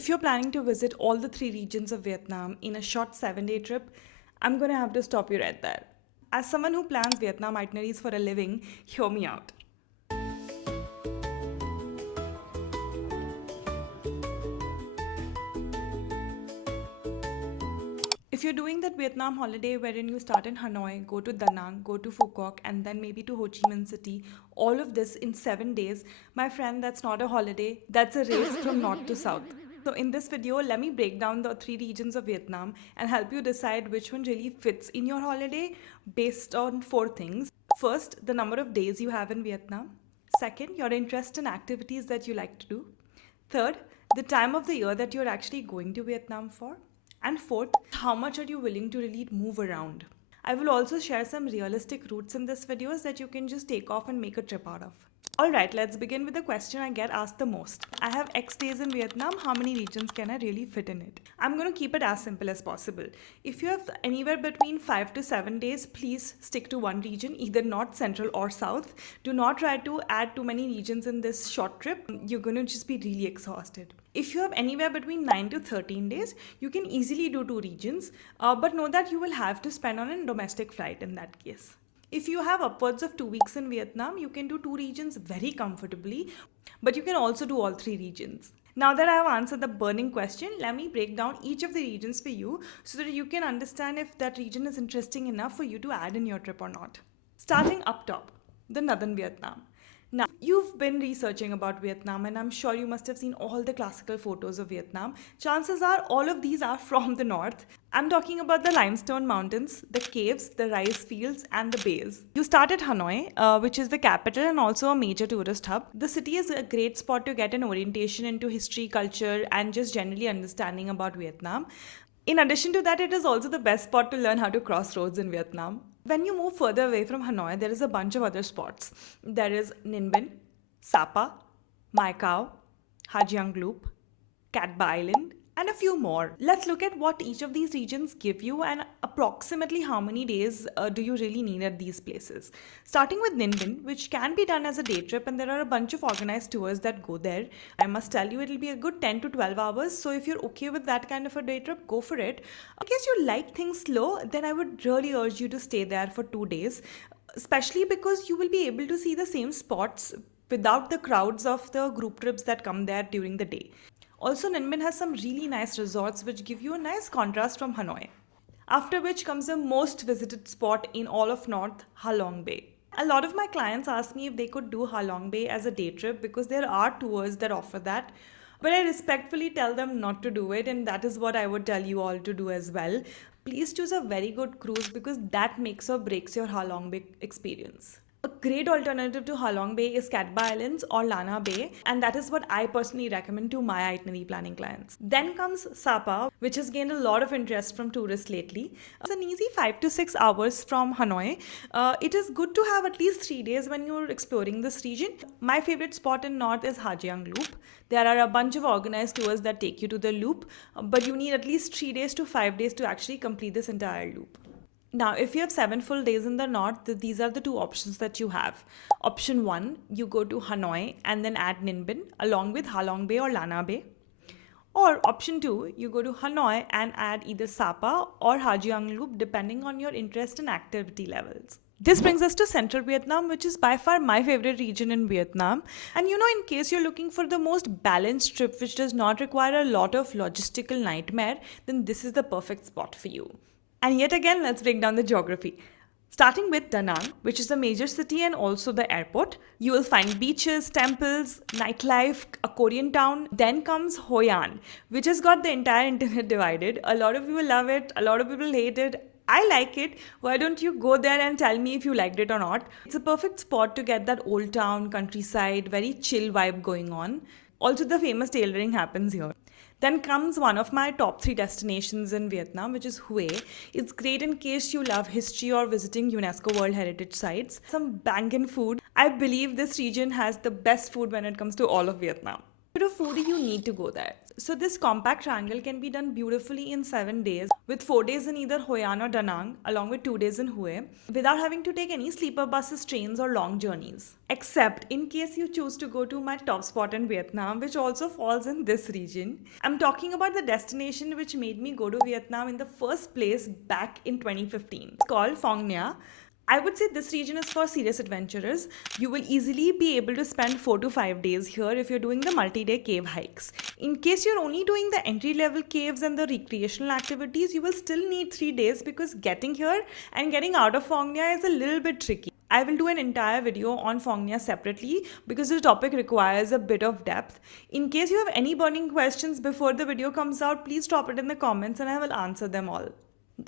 If you're planning to visit all the three regions of Vietnam in a short 7-day trip, I'm gonna have to stop you right there. As someone who plans Vietnam itineraries for a living, hear me out. If you're doing that Vietnam holiday wherein you start in Hanoi, go to Da Nang, go to Phuoc, and then maybe to Ho Chi Minh City, all of this in 7 days, my friend, that's not a holiday, that's a race from north to south. So, in this video, let me break down the three regions of Vietnam and help you decide which one really fits in your holiday based on four things. First, the number of days you have in Vietnam. Second, your interest in activities that you like to do. Third, the time of the year that you're actually going to Vietnam for. And fourth, how much are you willing to really move around? I will also share some realistic routes in this videos that you can just take off and make a trip out of. Alright, let's begin with the question I get asked the most. I have X days in Vietnam, how many regions can I really fit in it? I'm going to keep it as simple as possible. If you have anywhere between 5 to 7 days, please stick to one region, either north, central or south. Do not try to add too many regions in this short trip. You're going to just be really exhausted. If you have anywhere between 9 to 13 days, you can easily do two regions, but know that you will have to spend on a domestic flight in that case. If you have upwards of 2 weeks in Vietnam, you can do two regions very comfortably, but you can also do all three regions. Now that I have answered the burning question, let me break down each of the regions for you so that you can understand if that region is interesting enough for you to add in your trip or not. Starting up top, the northern Vietnam. Now, you've been researching about Vietnam and I'm sure you must have seen all the classical photos of Vietnam. Chances are all of these are from the north. I'm talking about the limestone mountains, the caves, the rice fields and the bays. You start at Hanoi, which is the capital and also a major tourist hub. The city is a great spot to get an orientation into history, culture and just generally understanding about Vietnam. In addition to that, it is also the best spot to learn how to cross roads in Vietnam. When you move further away from Hanoi, there is a bunch of other spots. There is Ninh, Sapa, Mai Khao, Hajiang Loop, Cat Ba Island, and a few more. Let's look at what each of these regions give you and approximately how many days do you really need at these places. Starting with Ninh, which can be done as a day trip, and there are a bunch of organized tours that go there. I must tell you, it'll be a good 10 to 12 hours. So if you're okay with that kind of a day trip, go for it. In case you like things slow, then I would really urge you to stay there for 2 days, especially because you will be able to see the same spots without the crowds of the group trips that come there during the day. Also, Ninh has some really nice resorts which give you a nice contrast from Hanoi. After which comes the most visited spot in all of North, Ha Long Bay. A lot of my clients ask me if they could do Ha Long Bay as a day trip because there are tours that offer that. But I respectfully tell them not to do it, and that is what I would tell you all to do as well. Please choose a very good cruise because that makes or breaks your Ha Long Bay experience. A great alternative to Ha Long Bay is Cat Ba Islands or Lana Bay, and that is what I personally recommend to my itinerary planning clients. Then comes Sapa, which has gained a lot of interest from tourists lately. It's an easy 5 to 6 hours from Hanoi. It is good to have at least 3 days when you're exploring this region. My favorite spot in North is Hajiang Loop. There are a bunch of organized tours that take you to the loop, but you need at least 3 days to 5 days to actually complete this entire loop. Now, if you have 7 full days in the north, these are the two options that you have. Option 1, you go to Hanoi and then add Ninh along with Ha Long Bay or Lana Bay. Or option 2, you go to Hanoi and add either Sapa or Hajiang Loop depending on your interest and activity levels. This brings us to Central Vietnam, which is by far my favorite region in Vietnam. And in case you're looking for the most balanced trip which does not require a lot of logistical nightmare, then this is the perfect spot for you. And yet again, let's break down the geography. Starting with Da Nang, which is the major city and also the airport, you will find beaches, temples, nightlife, a Korean town. Then comes Hoi An, which has got the entire internet divided. A lot of people love it, a lot of people hate it. I like it. Why don't you go there and tell me if you liked it or not? It's a perfect spot to get that old town, countryside, very chill vibe going on. Also, the famous tailoring happens here. Then comes one of my top 3 destinations in Vietnam, which is Hue. It's great in case you love history or visiting UNESCO World Heritage Sites. Some bangin' food. I believe this region has the best food when it comes to all of Vietnam. bit of foodie, you need to go there. So this compact triangle can be done beautifully in 7 days, with 4 days in either Hoi An or Da Nang, along with 2 days in Hue, without having to take any sleeper buses, trains or long journeys. Except in case you choose to go to my top spot in Vietnam, which also falls in this region. I'm talking about the destination which made me go to Vietnam in the first place back in 2015. It's called Phong Nha. I would say this region is for serious adventurers. You will easily be able to spend 4 to 5 days here if you're doing the multi-day cave hikes. In case you're only doing the entry-level caves and the recreational activities, you will still need 3 days because getting here and getting out of Phong Nha is a little bit tricky. I will do an entire video on Phong Nha separately because the topic requires a bit of depth. In case you have any burning questions before the video comes out, please drop it in the comments and I will answer them all.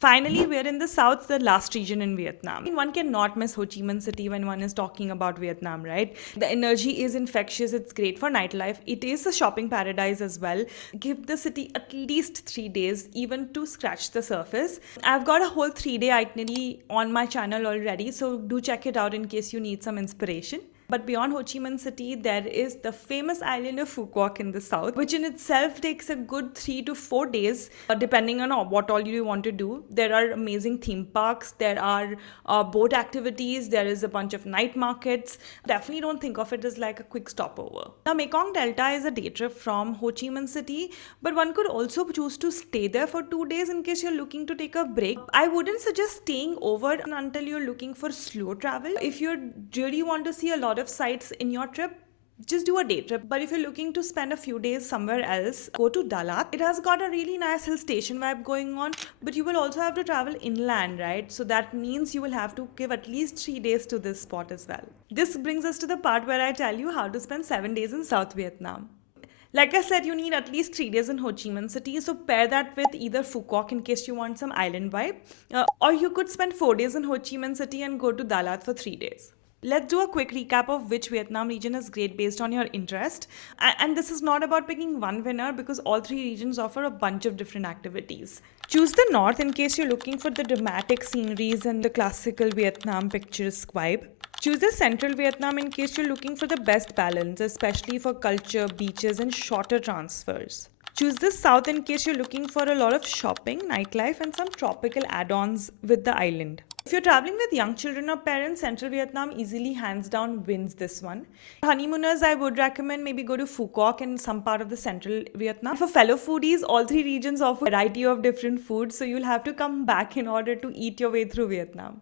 Finally, we're in the south, the last region in Vietnam. One cannot miss Ho Chi Minh City when one is talking about Vietnam, right? The energy is infectious. It's great for nightlife. It is a shopping paradise as well. Give the city at least 3 days, even to scratch the surface. I've got a whole 3-day itinerary on my channel already, so do check it out in case you need some inspiration. But beyond Ho Chi Minh City, there is the famous island of Quoc in the south, which in itself takes a good 3 to 4 days, depending on what all you want to do. There are amazing theme parks, there are boat activities, there is a bunch of night markets. Definitely don't think of it as like a quick stopover. Now, Mekong Delta is a day trip from Ho Chi Minh City, but one could also choose to stay there for 2 days in case you're looking to take a break. I wouldn't suggest staying over until you're looking for slow travel. If you really want to see a lot of sites in your trip, just do a day trip. But if you're looking to spend a few days somewhere else, go to Dalat. It has got a really nice hill station vibe going on, but you will also have to travel inland, right? So that means you will have to give at least 3 days to this spot as well. This brings us to the part where I tell you how to spend 7 days in South Vietnam. Like I said, you need at least 3 days in Ho Chi Minh City, so pair that with either Phu Quoc in case you want some island vibe, or you could spend 4 days in Ho Chi Minh City and go to Dalat for 3 days. Let's do a quick recap of which Vietnam region is great based on your interest. And this is not about picking one winner because all 3 regions offer a bunch of different activities. Choose the north in case you're looking for the dramatic sceneries and the classical Vietnam picturesque vibe. Choose the central Vietnam in case you're looking for the best balance, especially for culture, beaches, and shorter transfers. Choose the south in case you're looking for a lot of shopping, nightlife, and some tropical add-ons with the island. If you're traveling with young children or parents, Central Vietnam easily hands down wins this one. Honeymooners, I would recommend maybe go to Phu Quoc and some part of the Central Vietnam. For fellow foodies, all 3 regions offer a variety of different foods, so you'll have to come back in order to eat your way through Vietnam.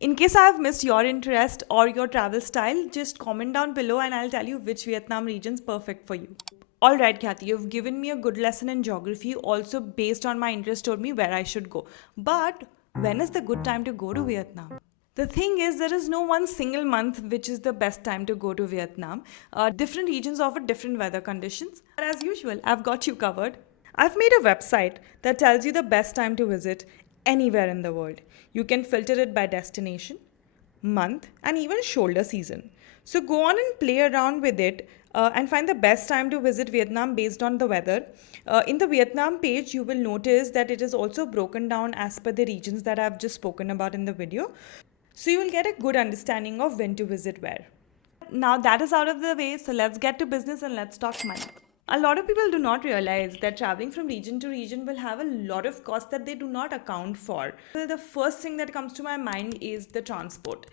In case I have missed your interest or your travel style, just comment down below and I'll tell you which Vietnam region's perfect for you. Alright Khyati, you've given me a good lesson in geography, also based on my interest told me where I should go. But when is the good time to go to Vietnam? The thing is, there is no one single month which is the best time to go to Vietnam. Different regions offer different weather conditions. But as usual, I've got you covered. I've made a website that tells you the best time to visit anywhere in the world. You can filter it by destination, month, and even shoulder season. So go on and play around with it and find the best time to visit Vietnam based on the weather. In the Vietnam page, you will notice that it is also broken down as per the regions that I've just spoken about in the video. So you will get a good understanding of when to visit where. Now that is out of the way, so let's get to business and let's talk money. A lot of people do not realize that traveling from region to region will have a lot of costs that they do not account for. The first thing that comes to my mind is the transport.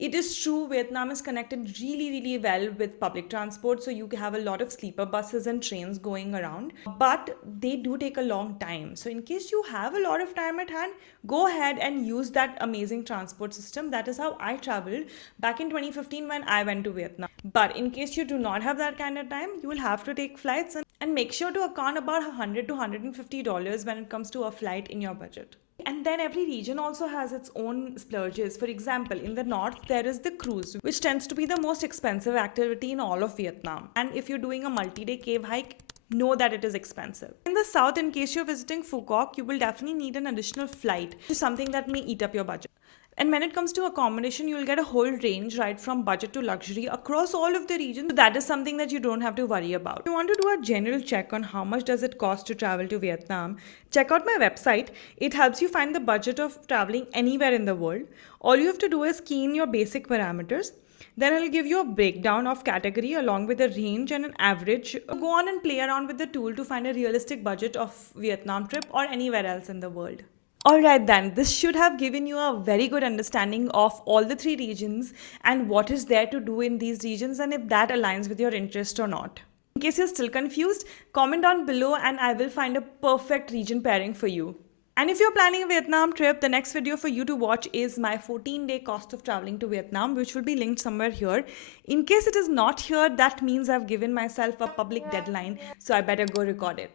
It is true, Vietnam is connected really well with public transport, so you have a lot of sleeper buses and trains going around, but they do take a long time. So in case you have a lot of time at hand, go ahead and use that amazing transport system. That is how I traveled back in 2015 when I went to Vietnam. But in case you do not have that kind of time, you will have to take flights and make sure to account about $100 to $150 when it comes to a flight in your budget. And then every region also has its own splurges. For example, in the north, there is the cruise, which tends to be the most expensive activity in all of Vietnam. And if you're doing a multi-day cave hike, know that it is expensive. In the south, in case you're visiting Phu Quoc, you will definitely need an additional flight to something that may eat up your budget. And when it comes to accommodation, you will get a whole range right from budget to luxury across all of the regions. So that is something that you don't have to worry about. If you want to do a general check on how much does it cost to travel to Vietnam, check out my website. It helps you find the budget of traveling anywhere in the world. All you have to do is key in your basic parameters. Then I'll give you a breakdown of category along with a range and an average. Go on and play around with the tool to find a realistic budget of Vietnam trip or anywhere else in the world. Alright then, this should have given you a very good understanding of all the three regions and what is there to do in these regions and if that aligns with your interest or not. In case you're still confused, comment down below and I will find a perfect region pairing for you. And if you're planning a Vietnam trip, the next video for you to watch is my 14-day cost of traveling to Vietnam, which will be linked somewhere here. In case it is not here, that means I've given myself a public deadline, so I better go record it.